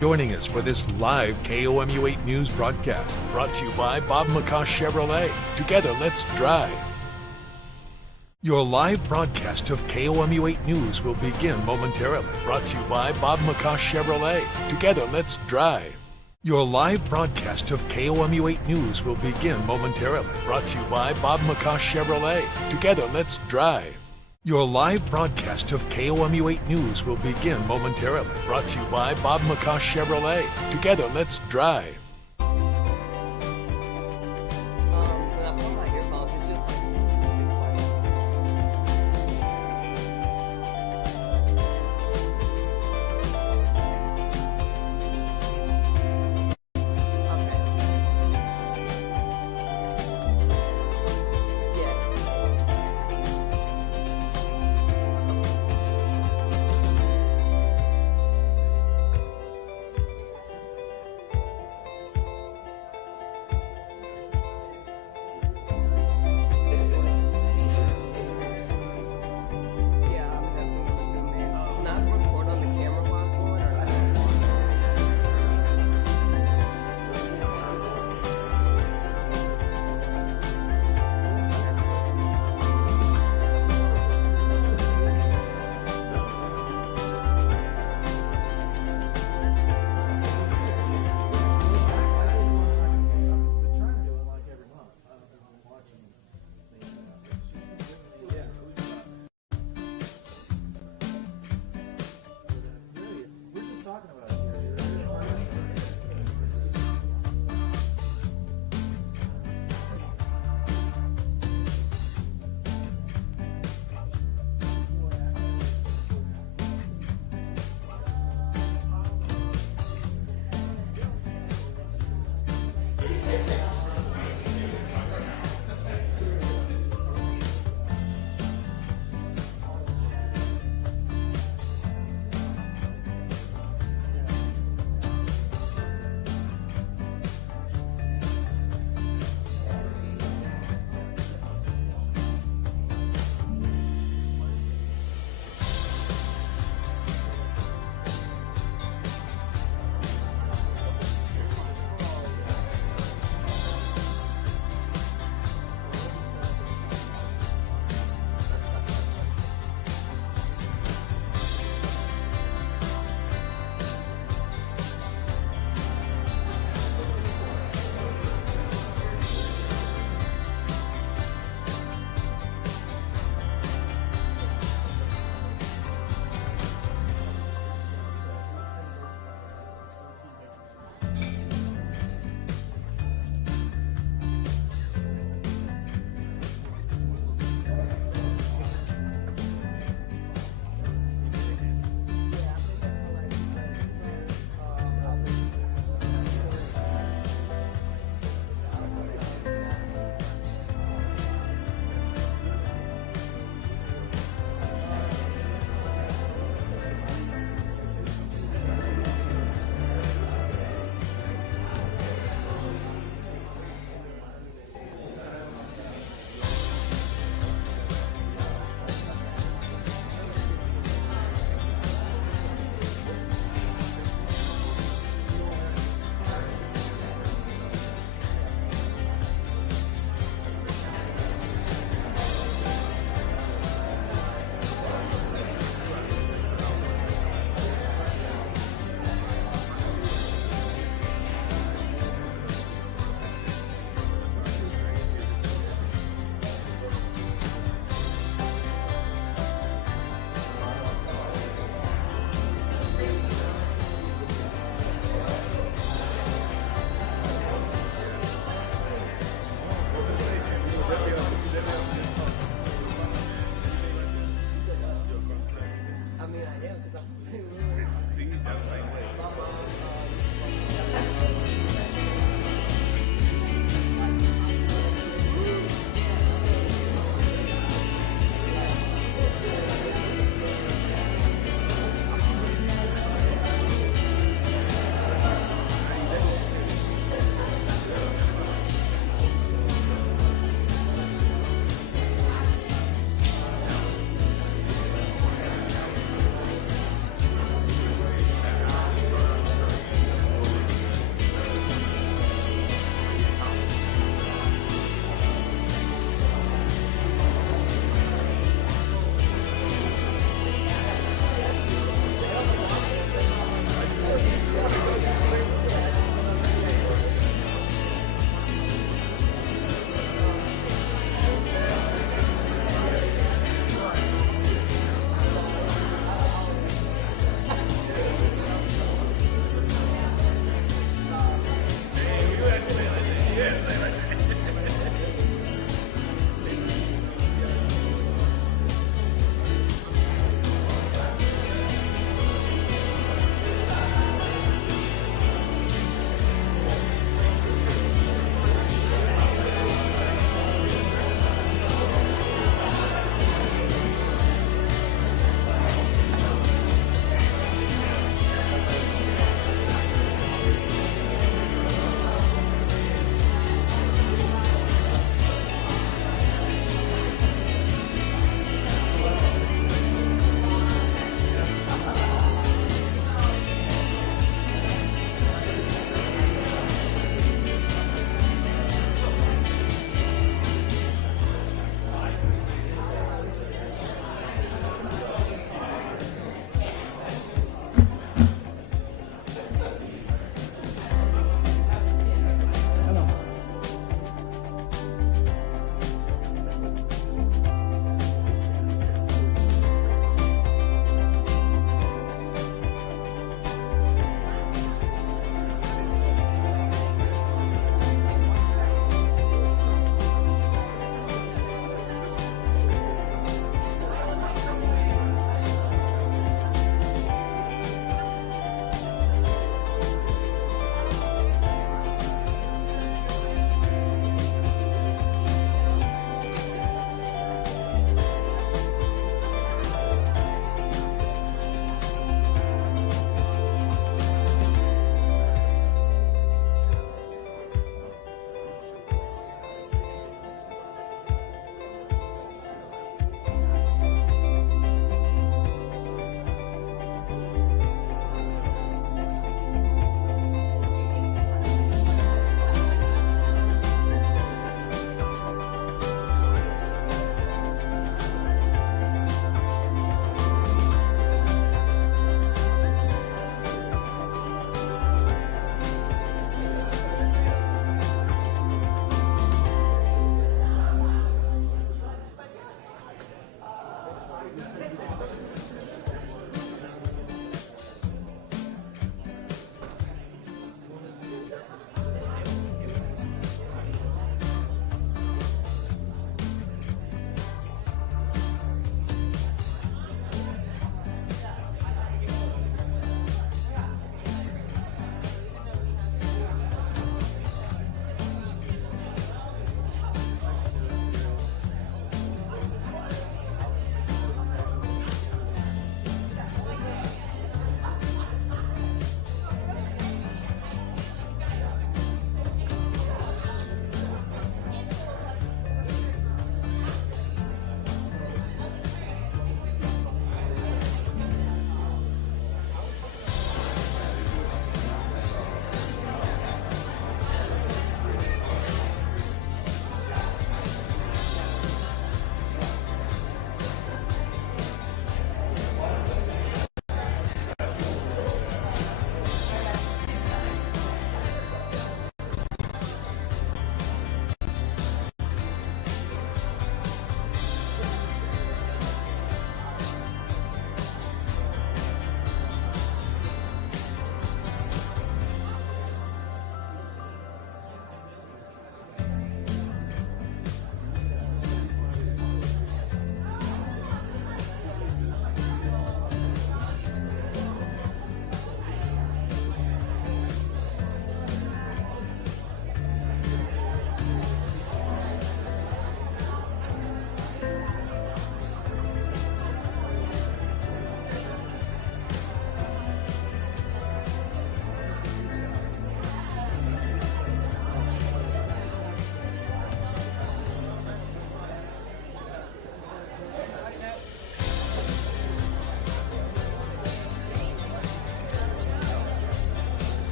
Joining us for this live KOMU 8 News broadcast, brought to you by Bob McCosh Chevrolet. Together, let's drive. Your live broadcast of KOMU 8 News will begin momentarily. Brought to you by Bob McCosh Chevrolet. Together, let's drive. Your live broadcast of KOMU 8 News will begin momentarily. Brought to you by Bob McCosh Chevrolet. Together, let's drive. Your live broadcast of KOMU 8 News will begin momentarily. Brought to you by Bob McCosh Chevrolet. Together, let's drive.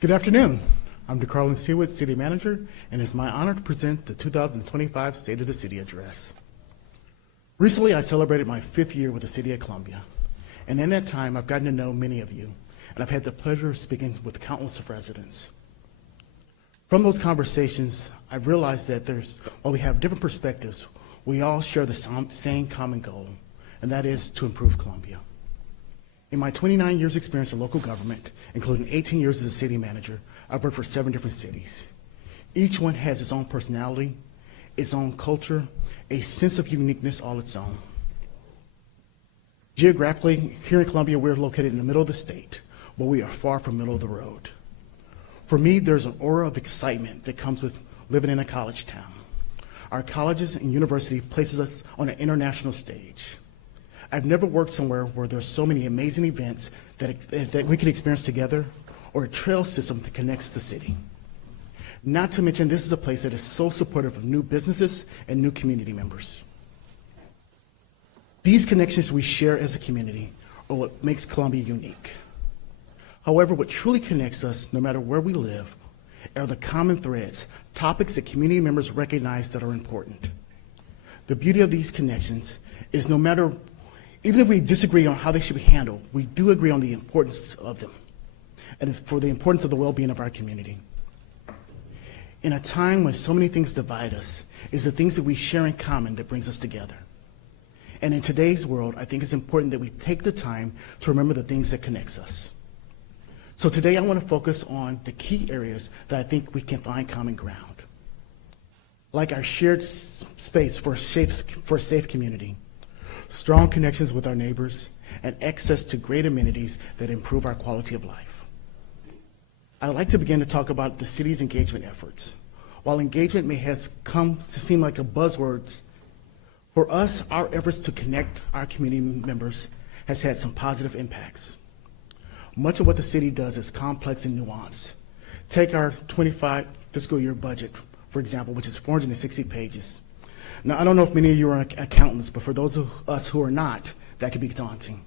Good afternoon. I'm De'Carlon Seewood, City Manager, and it's my honor to present the 2025 State of the City Address. Recently, I celebrated my 5th year with the City of Columbia, and in that time, I've gotten to know many of you, and I've had the pleasure of speaking with countless of residents. From those conversations, I've realized that while we have different perspectives, we all share the same common goal, and that is to improve Columbia. In my 29 years experience in local government, including 18 years as a city manager, I've worked for 7 different cities. Each one has its own personality, its own culture, a sense of uniqueness all its own. Geographically, here in Columbia, we're located in the middle of the state, but we are far from middle of the road. For me, there's an aura of excitement that comes with living in a college town. Our colleges and university places us on an international stage. I've never worked somewhere where there's so many amazing events that we can experience together, or a trail system that connects the city. Not to mention, this is a place that is so supportive of new businesses and new community members. These connections we share as a community are what makes Columbia unique. However, what truly connects us, no matter where we live, are the common threads, topics that community members recognize that are important. The beauty of these connections is even if we disagree on how they should be handled, we do agree on the importance of them and for the importance of the well-being of our community. In a time when so many things divide us, it's the things that we share in common that brings us together. And in today's world, I think it's important that we take the time to remember the things that connects us. So today I want to focus on the key areas that I think we can find common ground, like our shared space for a safe community, strong connections with our neighbors, and access to great amenities that improve our quality of life. I'd like to begin to talk about the city's engagement efforts. While engagement may have come to seem like a buzzword, for us, our efforts to connect our community members has had some positive impacts. Much of what the city does is complex and nuanced. Take our 25 fiscal year budget, for example, which is 460 pages. Now, I don't know if many of you are accountants, but for those of us who are not, that can be daunting.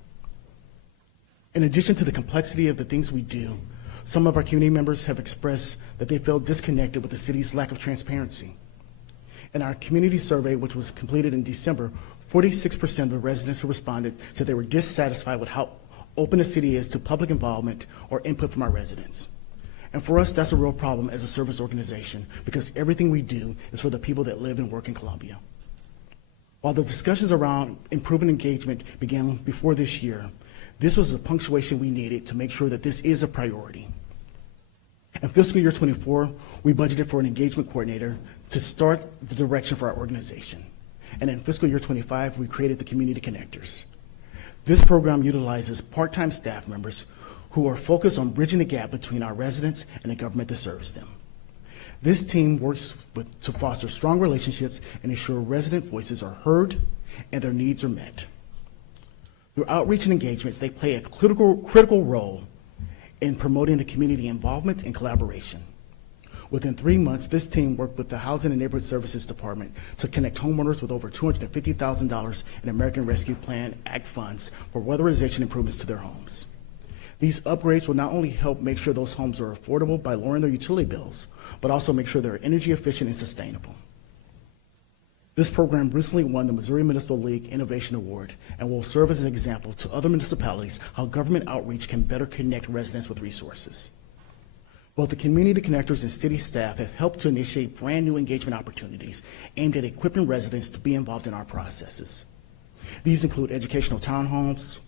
In addition to the complexity of the things we do, some of our community members have expressed that they felt disconnected with the city's lack of transparency. In our community survey, which was completed in December, 46% of the residents who responded said they were dissatisfied with how open the city is to public involvement or input from our residents. And for us, that's a real problem as a service organization, because everything we do is for the people that live and work in Columbia. While the discussions around improving engagement began before this year, this was the punctuation we needed to make sure that this is a priority. In fiscal year 24, we budgeted for an engagement coordinator to start the direction for our organization. And in fiscal year 25, we created the Community Connectors. This program utilizes part-time staff members who are focused on bridging the gap between our residents and the government that serves them. This team works to foster strong relationships and ensure resident voices are heard and their needs are met. Through outreach and engagement, they play a critical role in promoting the community involvement and collaboration. Within 3 months, this team worked with the Housing and Neighborhood Services Department to connect homeowners with over $250,000 in American Rescue Plan Act funds for weatherization improvements to their homes. These upgrades will not only help make sure those homes are affordable by lowering their utility bills, but also make sure they're energy efficient and sustainable. This program recently won the Missouri Municipal League Innovation Award and will serve as an example to other municipalities how government outreach can better connect residents with resources. Both the Community Connectors and city staff have helped to initiate brand new engagement opportunities aimed at equipping residents to be involved in our processes. These include educational townhomes,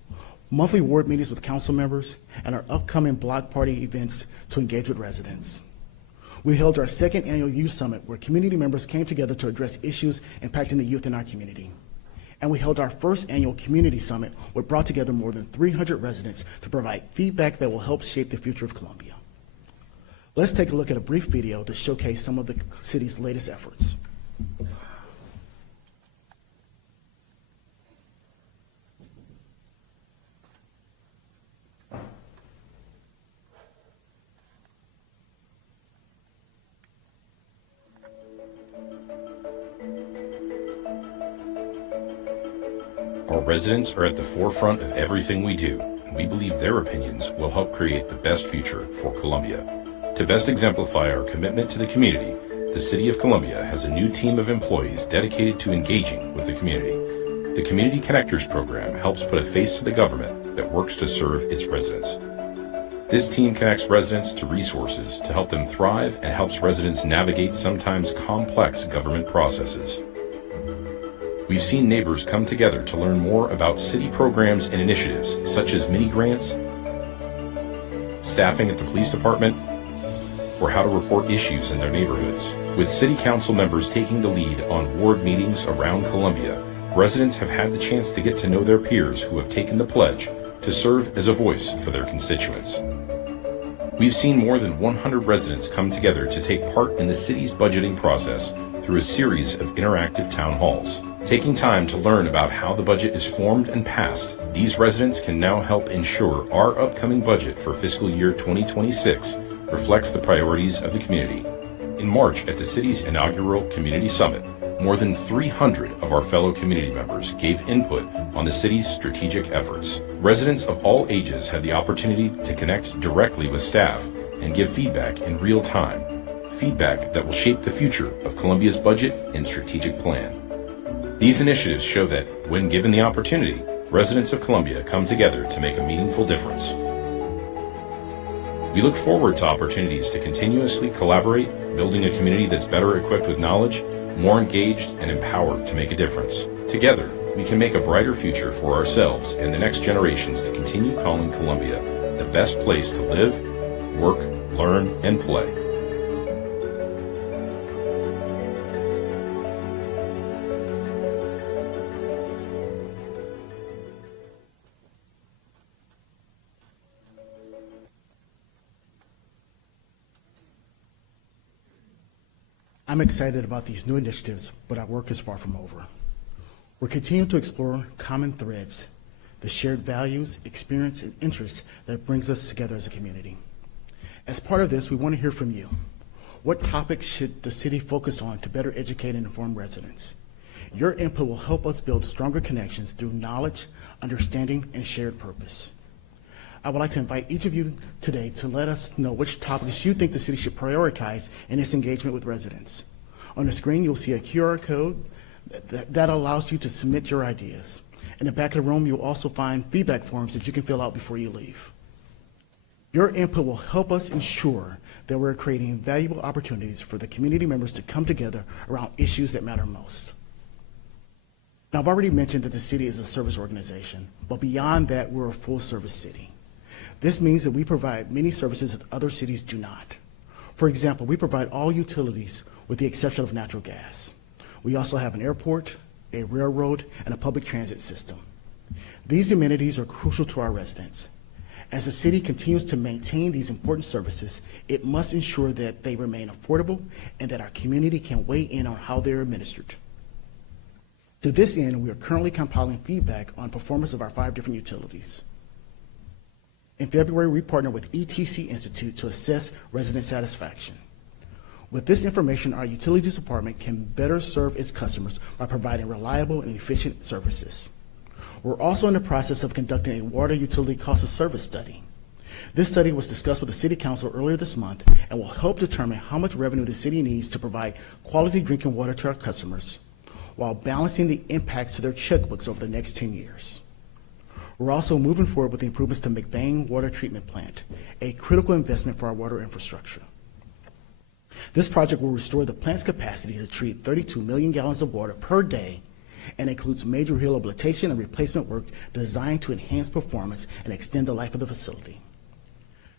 monthly ward meetings with council members, and our upcoming block party events to engage with residents. We held our 2nd annual youth summit where community members came together to address issues impacting the youth in our community. And we held our 1st annual community summit which brought together more than 300 residents to provide feedback that will help shape the future of Columbia. Let's take a look at a brief video to showcase some of the city's latest efforts. Our residents are at the forefront of everything we do, and we believe their opinions will help create the best future for Columbia. To best exemplify our commitment to the community, the City of Columbia has a new team of employees dedicated to engaging with the community. The Community Connectors program helps put a face to the government that works to serve its residents. This team connects residents to resources to help them thrive and helps residents navigate sometimes complex government processes. We've seen neighbors come together to learn more about city programs and initiatives such as mini grants, staffing at the police department, or how to report issues in their neighborhoods. With city council members taking the lead on ward meetings around Columbia, residents have had the chance to get to know their peers who have taken the pledge to serve as a voice for their constituents. We've seen more than 100 residents come together to take part in the city's budgeting process through a series of interactive town halls. Taking time to learn about how the budget is formed and passed, these residents can now help ensure our upcoming budget for fiscal year 2026 reflects the priorities of the community. In March, at the city's inaugural Community Summit, more than 300 of our fellow community members gave input on the city's strategic efforts. Residents of all ages had the opportunity to connect directly with staff and give feedback in real time, feedback that will shape the future of Columbia's budget and strategic plan. These initiatives show that, when given the opportunity, residents of Columbia come together to make a meaningful difference. We look forward to opportunities to continuously collaborate, building a community that's better equipped with knowledge, more engaged, and empowered to make a difference. Together, we can make a brighter future for ourselves and the next generations to continue calling Columbia the best place to live, work, learn, and play. I'm excited about these new initiatives, but our work is far from over. We're continuing to explore common threads, the shared values, experience, and interests that brings us together as a community. As part of this, we want to hear from you. What topics should the city focus on to better educate and inform residents? Your input will help us build stronger connections through knowledge, understanding, and shared purpose. I would like to invite each of you today to let us know which topics you think the city should prioritize in its engagement with residents. On the screen, you'll see a QR code that allows you to submit your ideas. In the back of the room, you'll also find feedback forms that you can fill out before you leave. Your input will help us ensure that we're creating valuable opportunities for the community members to come together around issues that matter most. Now, I've already mentioned that the city is a service organization, but beyond that, we're a full-service city. This means that we provide many services that other cities do not. For example, we provide all utilities with the exception of natural gas. We also have an airport, a railroad, and a public transit system. These amenities are crucial to our residents. As the city continues to maintain these important services, it must ensure that they remain affordable and that our community can weigh in on how they're administered. To this end, we are currently compiling feedback on performance of our 5 different utilities. In February, we partnered with ETC Institute to assess resident satisfaction. With this information, our utilities department can better serve its customers by providing reliable and efficient services. We're also in the process of conducting a water utility cost of service study. This study was discussed with the City Council earlier this month and will help determine how much revenue the city needs to provide quality drinking water to our customers while balancing the impacts to their checkbooks over the next 10 years. We're also moving forward with the improvements to McBain Water Treatment Plant, a critical investment for our water infrastructure. This project will restore the plant's capacity to treat 32 million gallons of water per day and includes major rehabilitation and replacement work designed to enhance performance and extend the life of the facility.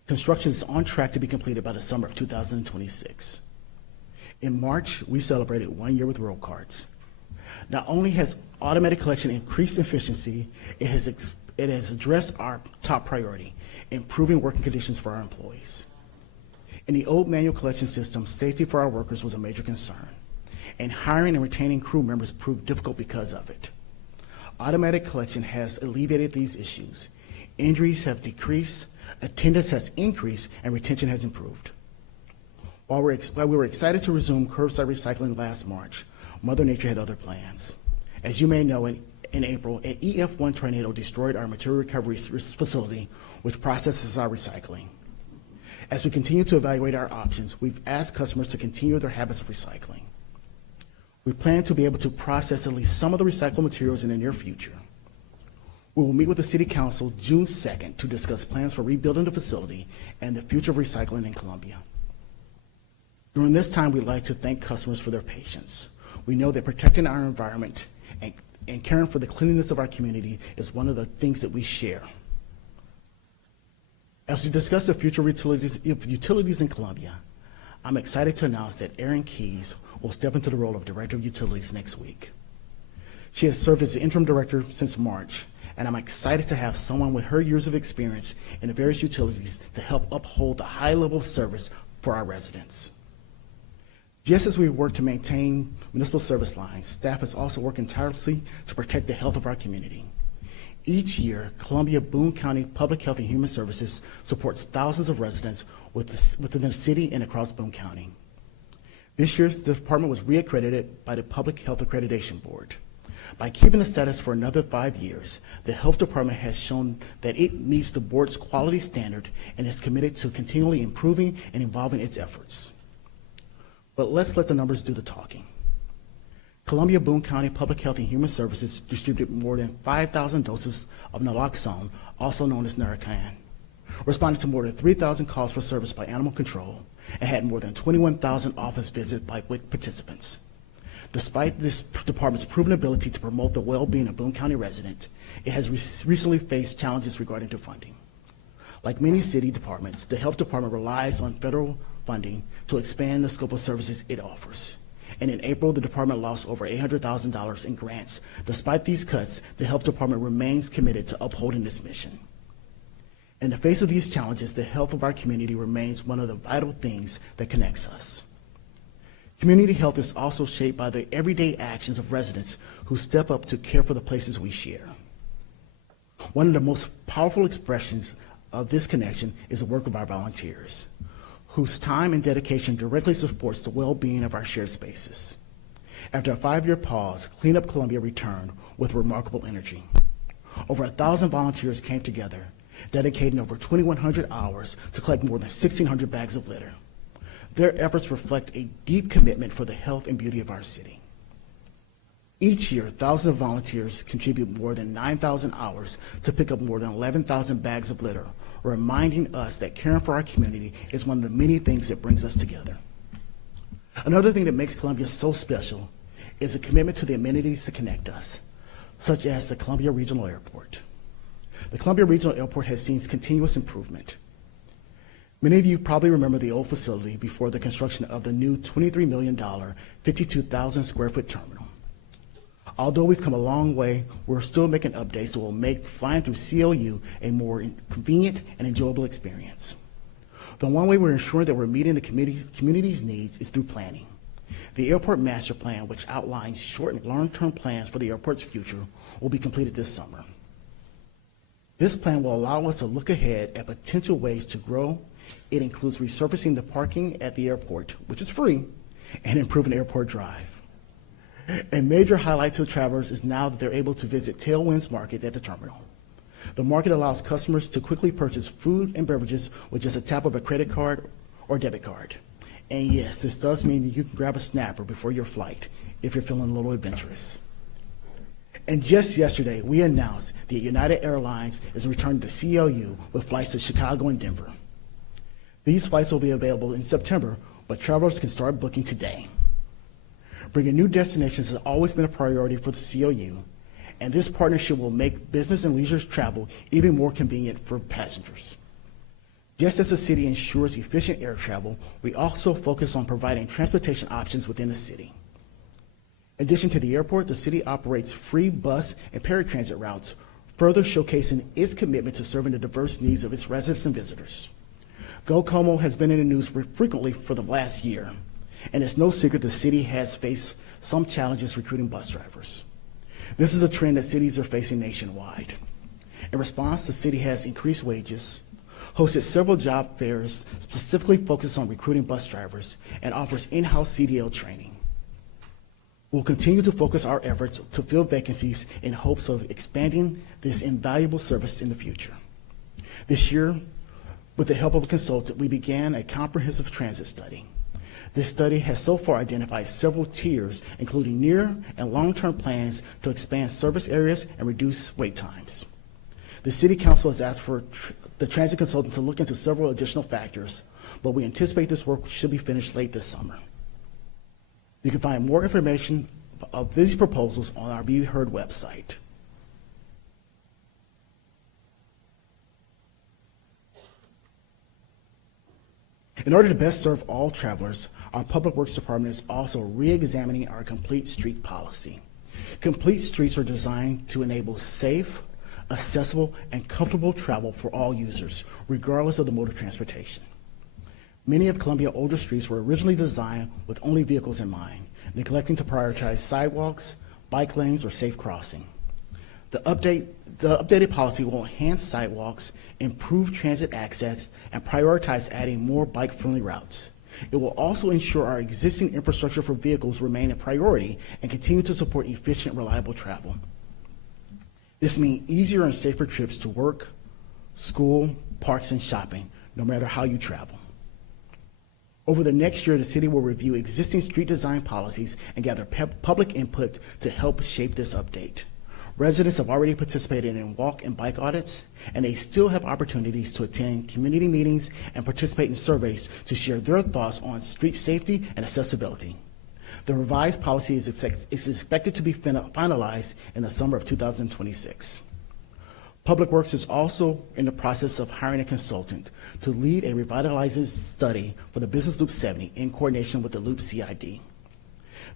Construction is on track to be completed by the summer of 2026. In March, we celebrated 1 year with roll cards. Not only has automated collection increased efficiency, it has addressed our top priority, improving working conditions for our employees. In the old manual collection system, safety for our workers was a major concern, and hiring and retaining crew members proved difficult because of it. Automatic collection has alleviated these issues. Injuries have decreased, attendance has increased, and retention has improved. While we were excited to resume curbside recycling last March, Mother Nature had other plans. As you may know, in April, an EF1 tornado destroyed our material recovery facility, which processes our recycling. As we continue to evaluate our options, we've asked customers to continue their habits of recycling. We plan to be able to process at least some of the recycled materials in the near future. We will meet with the City Council June 2nd to discuss plans for rebuilding the facility and the future of recycling in Columbia. During this time, we'd like to thank customers for their patience. We know that protecting our environment and caring for the cleanliness of our community is one of the things that we share. As we discuss the future of utilities in Columbia, I'm excited to announce that Erin Keyes will step into the role of Director of Utilities next week. She has served as the interim director since March, and I'm excited to have someone with her years of experience in the various utilities to help uphold the high level of service for our residents. Just as we work to maintain municipal service lines, staff is also working tirelessly to protect the health of our community. Each year, Columbia Boone County Public Health and Human Services supports thousands of residents within the city and across Boone County. This year, the department was reaccredited by the Public Health Accreditation Board. By keeping the status for another 5 years, the health department has shown that it meets the board's quality standard and is committed to continually improving and evolving its efforts. But let's let the numbers do the talking. Columbia Boone County Public Health and Human Services distributed more than 5,000 doses of naloxone, also known as Narcan, responded to more than 3,000 calls for service by animal control, and had more than 21,000 office visits by WIC participants. Despite this department's proven ability to promote the well-being of Boone County residents, it has recently faced challenges regarding to funding. Like many city departments, the health department relies on federal funding to expand the scope of services it offers. And in April, the department lost over $800,000 in grants. Despite these cuts, the health department remains committed to upholding this mission. In the face of these challenges, the health of our community remains one of the vital things that connects us. Community health is also shaped by the everyday actions of residents who step up to care for the places we share. One of the most powerful expressions of this connection is the work of our volunteers, whose time and dedication directly supports the well-being of our shared spaces. After a 5-year pause, Clean Up Columbia returned with remarkable energy. Over 1,000 volunteers came together, dedicating over 2,100 hours to collect more than 1,600 bags of litter. Their efforts reflect a deep commitment for the health and beauty of our city. Each year, thousands of volunteers contribute more than 9,000 hours to pick up more than 11,000 bags of litter, reminding us that caring for our community is one of the many things that brings us together. Another thing that makes Columbia so special is a commitment to the amenities that connect us, such as the Columbia Regional Airport. The Columbia Regional Airport has seen continuous improvement. Many of you probably remember the old facility before the construction of the new $23 million, 52,000 square foot terminal. Although we've come a long way, we're still making updates that will make flying through CLU a more convenient and enjoyable experience. The one way we're ensuring that we're meeting the community's needs is through planning. The Airport Master Plan, which outlines short and long-term plans for the airport's future, will be completed this summer. This plan will allow us to look ahead at potential ways to grow. It includes resurfacing the parking at the airport, which is free, and improving Airport Drive. A major highlight to travelers is now that they're able to visit Tailwinds Market at the terminal. The market allows customers to quickly purchase food and beverages with just a tap of a credit card or debit card. And yes, this does mean that you can grab a snapper before your flight if you're feeling a little adventurous. And just yesterday, we announced that United Airlines is returning to CLU with flights to Chicago and Denver. These flights will be available in September, but travelers can start booking today. Bringing new destinations has always been a priority for the CLU, and this partnership will make business and leisure travel even more convenient for passengers. Just as the city ensures efficient air travel, we also focus on providing transportation options within the city. In addition to the airport, the city operates free bus and paratransit routes, further showcasing its commitment to serving the diverse needs of its residents and visitors. Go Como has been in the news frequently for the last year, and it's no secret the city has faced some challenges recruiting bus drivers. This is a trend that cities are facing nationwide. In response, the city has increased wages, hosted several job fairs specifically focused on recruiting bus drivers, and offers in-house CDL training. We'll continue to focus our efforts to fill vacancies in hopes of expanding this invaluable service in the future. This year, With the help of a consultant, we began a comprehensive transit study. This study has so far identified several tiers, including near and long-term plans to expand service areas and reduce wait times. The City Council has asked for the transit consultant to look into several additional factors, but we anticipate this work should be finished late this summer. You can find more information of these proposals on our Be Heard website. In order to best serve all travelers, our Public Works Department is also re-examining our Complete Street policy. Complete streets are designed to enable safe, accessible, and comfortable travel for all users, regardless of the mode of transportation. Many of Columbia's older streets were originally designed with only vehicles in mind, neglecting to prioritize sidewalks, bike lanes, or safe crossing. The updated policy will enhance sidewalks, improve transit access, and prioritize adding more bike-friendly routes. It will also ensure our existing infrastructure for vehicles remain a priority and continue to support efficient, reliable travel. This means easier and safer trips to work, school, parks, and shopping, no matter how you travel. Over the next year, the city will review existing street design policies and gather public input to help shape this update. Residents have already participated in walk and bike audits, and they still have opportunities to attend community meetings and participate in surveys to share their thoughts on street safety and accessibility. The revised policy is expected to be finalized in the summer of 2026. Public Works is also in the process of hiring a consultant to lead a revitalizing study for the Business Loop 70 in coordination with the Loop CID.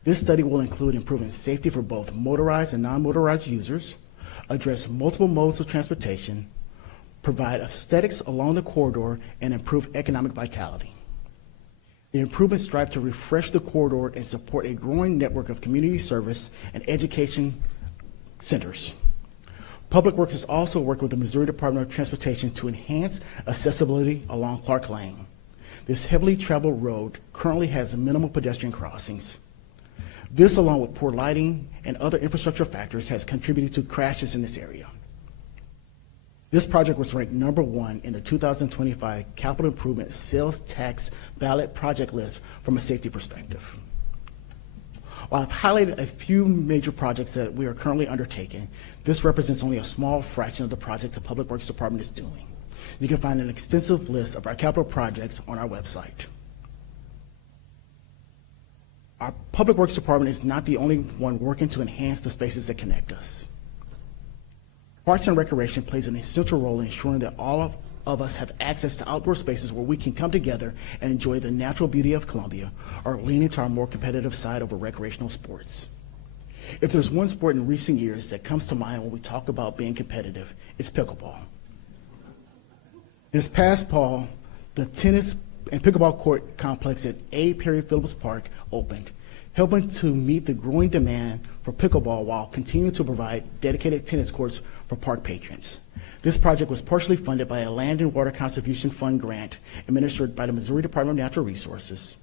This study will include improving safety for both motorized and non-motorized users, address multiple modes of transportation, provide aesthetics along the corridor, and improve economic vitality. The improvements strive to refresh the corridor and support a growing network of community service and education centers. Public Works has also worked with the Missouri Department of Transportation to enhance accessibility along Clark Lane. This heavily traveled road currently has minimal pedestrian crossings. This, along with poor lighting and other infrastructure factors, has contributed to crashes in this area. This project was ranked #1 in the 2025 Capital Improvement Sales Tax Ballot Project List from a safety perspective. While I've highlighted a few major projects that we are currently undertaking, this represents only a small fraction of the project the Public Works Department is doing. You can find an extensive list of our capital projects on our website. Our Public Works Department is not the only one working to enhance the spaces that connect us. Parks and Recreation plays an essential role in ensuring that all of us have access to outdoor spaces where we can come together and enjoy the natural beauty of Columbia, or lean into our more competitive side over recreational sports. If there's one sport in recent years that comes to mind when we talk about being competitive, it's pickleball. This past fall, the tennis and pickleball court complex at A. Perry Phillips Park opened, helping to meet the growing demand for pickleball while continuing to provide dedicated tennis courts for park patrons. This project was partially funded by a Land and Water Conservation Fund grant administered by the Missouri Department of Natural Resources.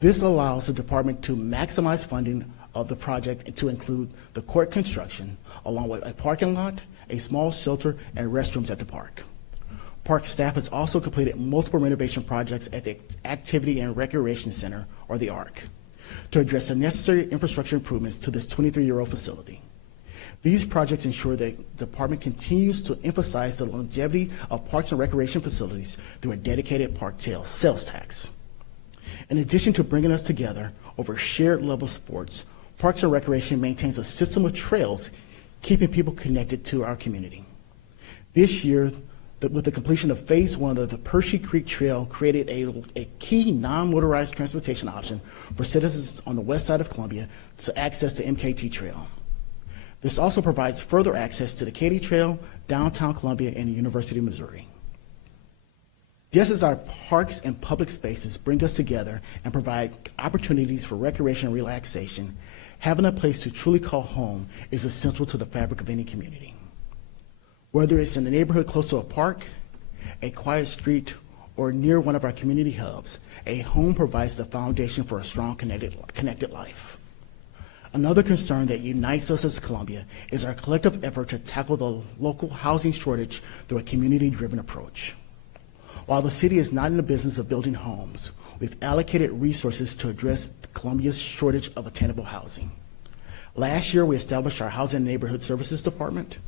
This allows the department to maximize funding of the project and to include the court construction, along with a parking lot, a small shelter, and restrooms at the park. Park staff has also completed multiple renovation projects at the Activity and Recreation Center, or the ARC, to address the necessary infrastructure improvements to this 23-year-old facility. These projects ensure that the department continues to emphasize the longevity of parks and recreation facilities through a dedicated park sales tax. In addition to bringing us together over shared love of sports, Parks and Recreation maintains a system of trails keeping people connected to our community. This year, with the completion of Phase 1 of the Pershing Creek Trail, created a key non-motorized transportation option for citizens on the west side of Columbia to access the MKT Trail. This also provides further access to the Katy Trail, downtown Columbia, and the University of Missouri. Just as our parks and public spaces bring us together and provide opportunities for recreation and relaxation, having a place to truly call home is essential to the fabric of any community. Whether it's in the neighborhood close to a park, a quiet street, or near one of our community hubs, a home provides the foundation for a strong, connected life. Another concern that unites us as Columbia is our collective effort to tackle the local housing shortage through a community-driven approach. While the city is not in the business of building homes, we've allocated resources to address Columbia's shortage of attainable housing. Last year, we established our Housing and Neighborhood Services Department.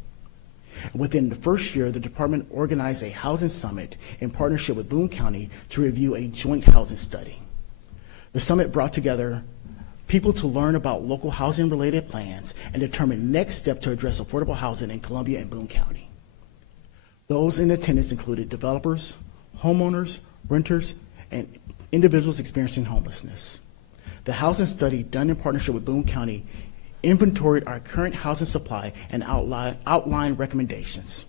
Within the first year, the department organized a housing summit in partnership with Boone County to review a joint housing study. The summit brought together people to learn about local housing-related plans and determine next steps to address affordable housing in Columbia and Boone County. Those in attendance included developers, homeowners, renters, and individuals experiencing homelessness. The housing study, done in partnership with Boone County, inventoried our current housing supply and outlined recommendations.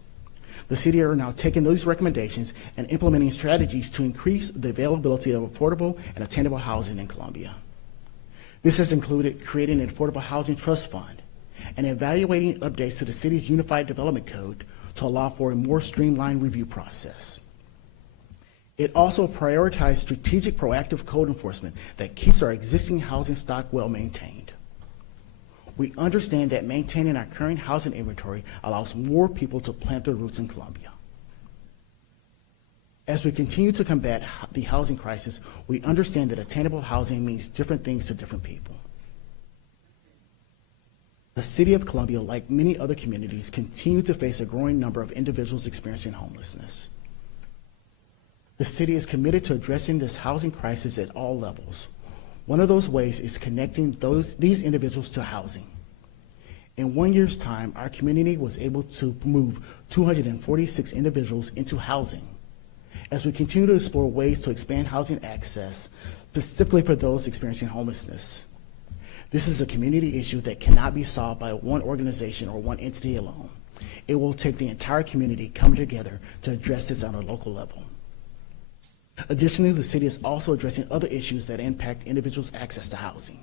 The city are now taking those recommendations and implementing strategies to increase the availability of affordable and attainable housing in Columbia. This has included creating an affordable housing trust fund and evaluating updates to the city's Unified Development Code to allow for a more streamlined review process. It also prioritized strategic proactive code enforcement that keeps our existing housing stock well maintained. We understand that maintaining our current housing inventory allows more people to plant their roots in Columbia. As we continue to combat the housing crisis, we understand that attainable housing means different things to different people. The City of Columbia, like many other communities, continue to face a growing number of individuals experiencing homelessness. The city is committed to addressing this housing crisis at all levels. One of those ways is connecting these individuals to housing. In 1 year's time, our community was able to move 246 individuals into housing. As we continue to explore ways to expand housing access, specifically for those experiencing homelessness. This is a community issue that cannot be solved by one organization or one entity alone. It will take the entire community coming together to address this on a local level. Additionally, the city is also addressing other issues that impact individuals' access to housing.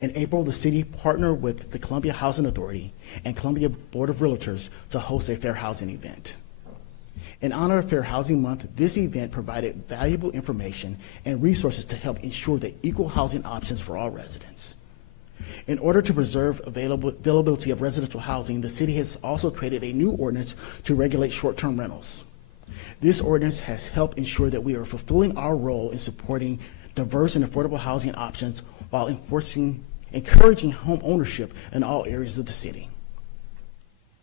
In April, the city partnered with the Columbia Housing Authority and Columbia Board of Realtors to host a fair housing event. In honor of Fair Housing Month, this event provided valuable information and resources to help ensure the equal housing options for all residents. In order to preserve availability of residential housing, the city has also created a new ordinance to regulate short-term rentals. This ordinance has helped ensure that we are fulfilling our role in supporting diverse and affordable housing options while encouraging home ownership in all areas of the city.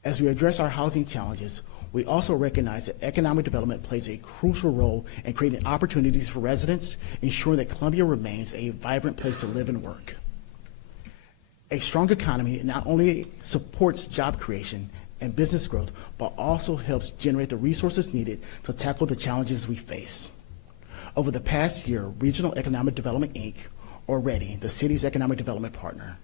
As we address our housing challenges, we also recognize that economic development plays a crucial role in creating opportunities for residents, ensuring that Columbia remains a vibrant place to live and work. A strong economy not only supports job creation and business growth, but also helps generate the resources needed to tackle the challenges we face. Over the past year, Regional Economic Development, Inc., or REDI, the city's economic development partner,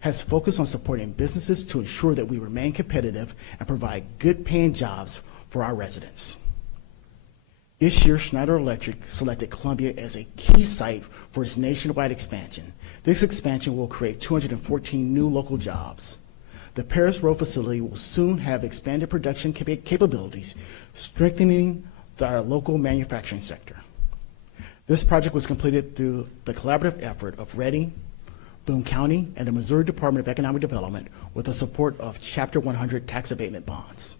has focused on supporting businesses to ensure that we remain competitive and provide good-paying jobs for our residents. This year, Schneider Electric selected Columbia as a key site for its nationwide expansion. This expansion will create 214 new local jobs. The Paris Road facility will soon have expanded production capabilities, strengthening our local manufacturing sector. This project was completed through the collaborative effort of REDI, Boone County, and the Missouri Department of Economic Development with the support of Chapter 100 tax abatement bonds.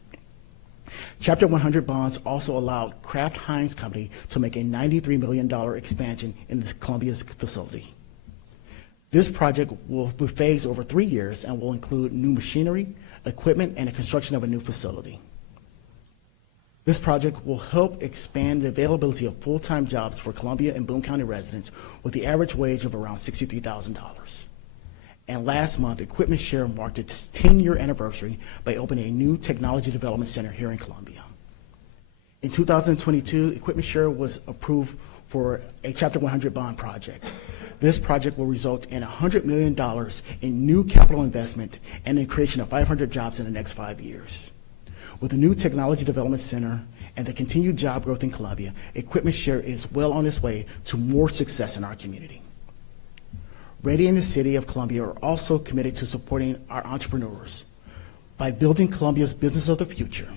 Chapter 100 bonds also allowed Kraft Heinz Company to make a $93 million expansion in the Columbia's facility. This project will be phased over 3 years and will include new machinery, equipment, and the construction of a new facility. This project will help expand the availability of full-time jobs for Columbia and Boone County residents with the average wage of around $63,000. And last month, Equipment Share marked its 10-year anniversary by opening a new technology development center here in Columbia. In 2022, Equipment Share was approved for a Chapter 100 bond project. This project will result in $100 million in new capital investment and the creation of 500 jobs in the next 5 years. With the new Technology Development Center and the continued job growth in Columbia, Equipment Share is well on its way to more success in our community. REDI and the City of Columbia are also committed to supporting our entrepreneurs by building Columbia's business of the future.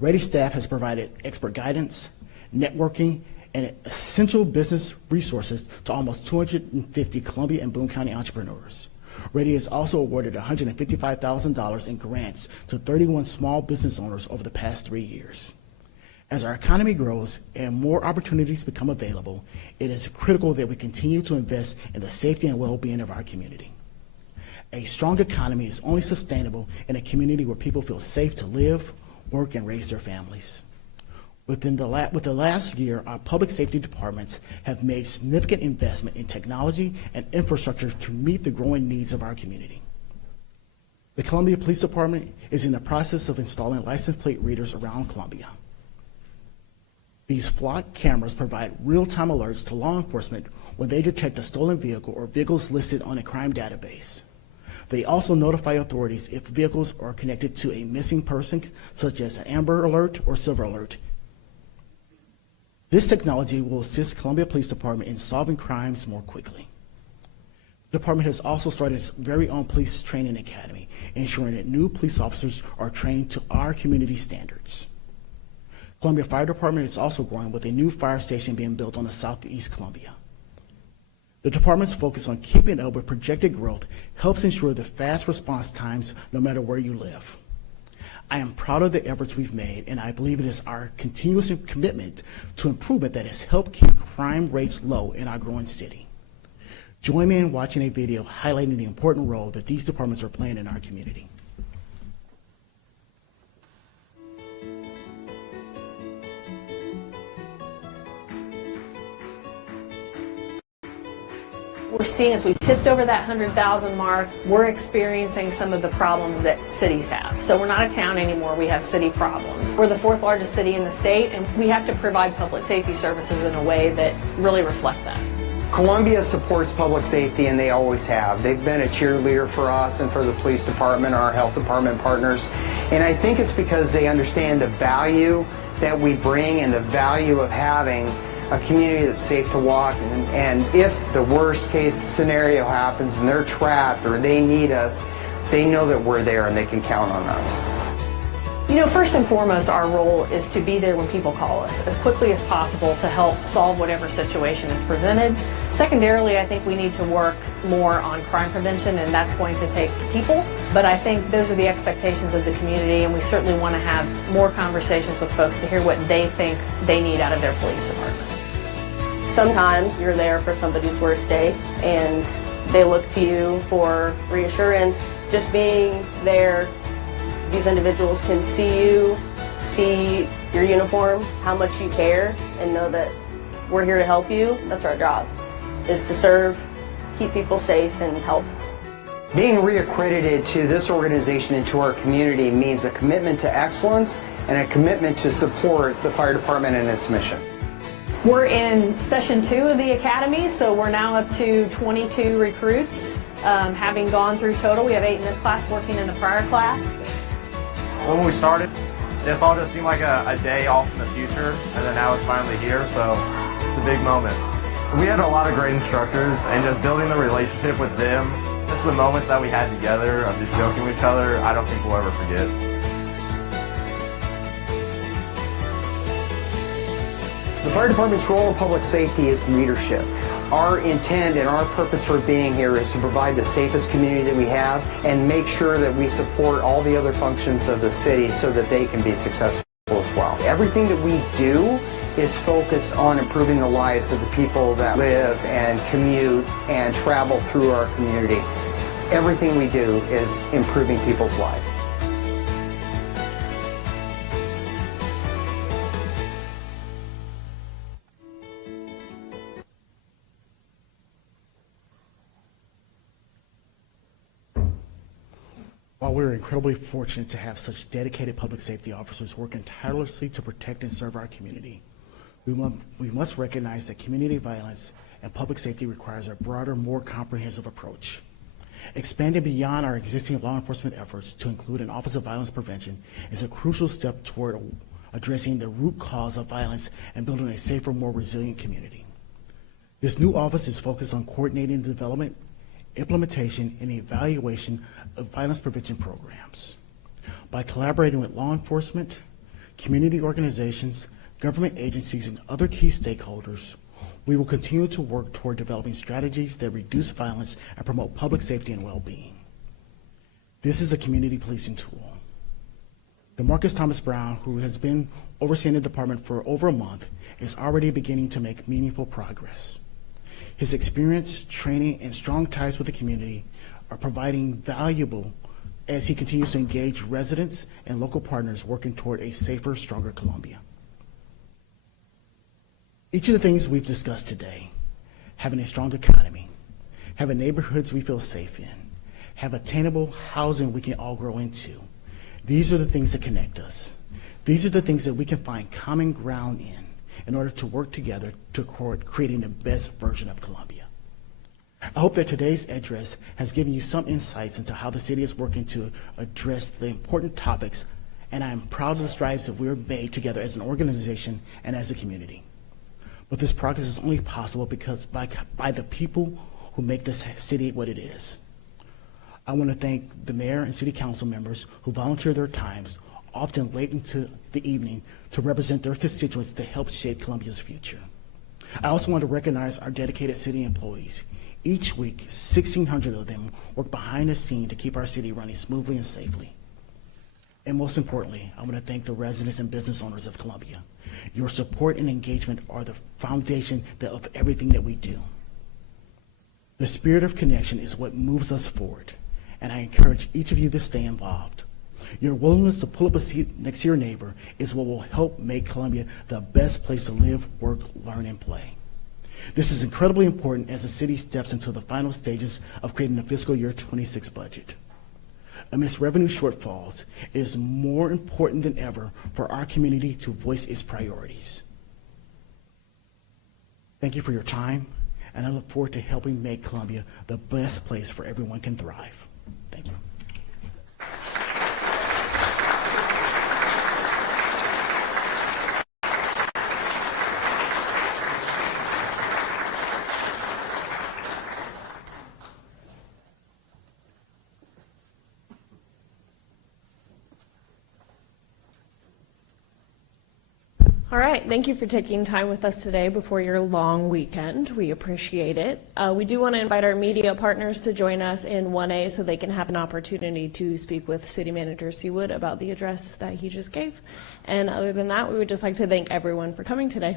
REDI staff has provided expert guidance, networking, and essential business resources to almost 250 Columbia and Boone County entrepreneurs. Ready has also awarded $155,000 in grants to 31 small business owners over the past 3 years. As our economy grows and more opportunities become available, it is critical that we continue to invest in the safety and well-being of our community. A strong economy is only sustainable in a community where people feel safe to live, work, and raise their families. Within the last year, our public safety departments have made significant investment in technology and infrastructure to meet the growing needs of our community. The Columbia Police Department is in the process of installing license plate readers around Columbia. These flock cameras provide real-time alerts to law enforcement when they detect a stolen vehicle or vehicles listed on a crime database. They also notify authorities if vehicles are connected to a missing person, such as an Amber Alert or Silver Alert. This technology will assist Columbia Police Department in solving crimes more quickly. The department has also started its very own police training academy, ensuring that new police officers are trained to our community standards. Columbia Fire Department is also growing with a new fire station being built on the Southeast Columbia. The department's focus on keeping up with projected growth helps ensure the fast response times no matter where you live. I am proud of the efforts we've made, and I believe it is our continuous commitment to improvement that has helped keep crime rates low in our growing city. Join me in watching a video highlighting the important role that these departments are playing in our community. We're seeing as we tipped over that 100,000 mark, we're experiencing some of the problems that cities have. So we're not a town anymore, we have city problems. We're the 4th largest city in the state, and we have to provide public safety services in a way that really reflect that. Columbia supports public safety, and they always have. They've been a cheerleader for us and for the police department, our health department partners. And I think it's because they understand the value that we bring and the value of having a community that's safe to walk, and if the worst case scenario happens and they're trapped or they need us, they know that we're there and they can count on us. You know, first and foremost, our role is to be there when people call us as quickly as possible to help solve whatever situation is presented. Secondarily, I think we need to work more on crime prevention, and that's going to take people. But I think those are the expectations of the community, and we certainly want to have more conversations with folks to hear what they think they need out of their police department. Sometimes you're there for somebody's worst day and they look to you for reassurance. Just being there, these individuals can see you, see your uniform, how much you care, and know that we're here to help you. That's our job, is to serve, keep people safe, and help. Being reaccredited to this organization and to our community means a commitment to excellence and a commitment to support the fire department and its mission. We're in session 2 of the academy, so we're now up to 22 recruits, having gone through total. We have 8 in this class, 14 in the prior class. When we started, this all just seemed like a day off in the future, and then now it's finally here, so it's a big moment. We had a lot of great instructors, and just building the relationship with them, just the moments that we had together of just joking with each other, I don't think we'll ever forget. The fire department's role in public safety is leadership. Our intent and our purpose for being here is to provide the safest community that we have and make sure that we support all the other functions of the city so that they can be successful as well. Everything that we do is focused on improving the lives of the people that live and commute and travel through our community. Everything we do is improving people's lives. While we're incredibly fortunate to have such dedicated public safety officers working tirelessly to protect and serve our community, we must recognize that community violence and public safety requires a broader, more comprehensive approach. Expanding beyond our existing law enforcement efforts to include an Office of Violence Prevention is a crucial step toward addressing the root cause of violence and building a safer, more resilient community. This new office is focused on coordinating the development, implementation, and evaluation of violence prevention programs. By collaborating with law enforcement, community organizations, government agencies, and other key stakeholders, we will continue to work toward developing strategies that reduce violence and promote public safety and well-being. This is a community policing tool. DeMarcus Thomas Brown, who has been overseeing the department for over a month, is already beginning to make meaningful progress. His experience, training, and strong ties with the community are providing valuable as he continues to engage residents and local partners working toward a safer, stronger Columbia. Each of the things we've discussed today, having a strong economy, having neighborhoods we feel safe in, have attainable housing we can all grow into, these are the things that connect us. These are the things that we can find common ground in order to work together toward creating the best version of Columbia. I hope that today's address has given you some insights into how the city is working to address the important topics, and I am proud of the strides that we've made together as an organization and as a community. But this progress is only possible because by the people who make this city what it is. I want to thank the mayor and city council members who volunteer their times, often late into the evening, to represent their constituents to help shape Columbia's future. I also want to recognize our dedicated city employees. Each week, 1,600 of them work behind the scene to keep our city running smoothly and safely. And most importantly, I want to thank the residents and business owners of Columbia. Your support and engagement are the foundation of everything that we do. The spirit of connection is what moves us forward, and I encourage each of you to stay involved. Your willingness to pull up a seat next to your neighbor is what will help make Columbia the best place to live, work, learn, and play. This is incredibly important as the city steps into the final stages of creating the fiscal year 26 budget. Amidst revenue shortfalls, it is more important than ever for our community to voice its priorities. Thank you for your time, and I look forward to helping make Columbia the best place for everyone can thrive. Thank you. All right, thank you for taking time with us today before your long weekend. We appreciate it. We do want to invite our media partners to join us in 1A so they can have an opportunity to speak with City Manager Seewood about the address that he just gave. And other than that, we would just like to thank everyone for coming today.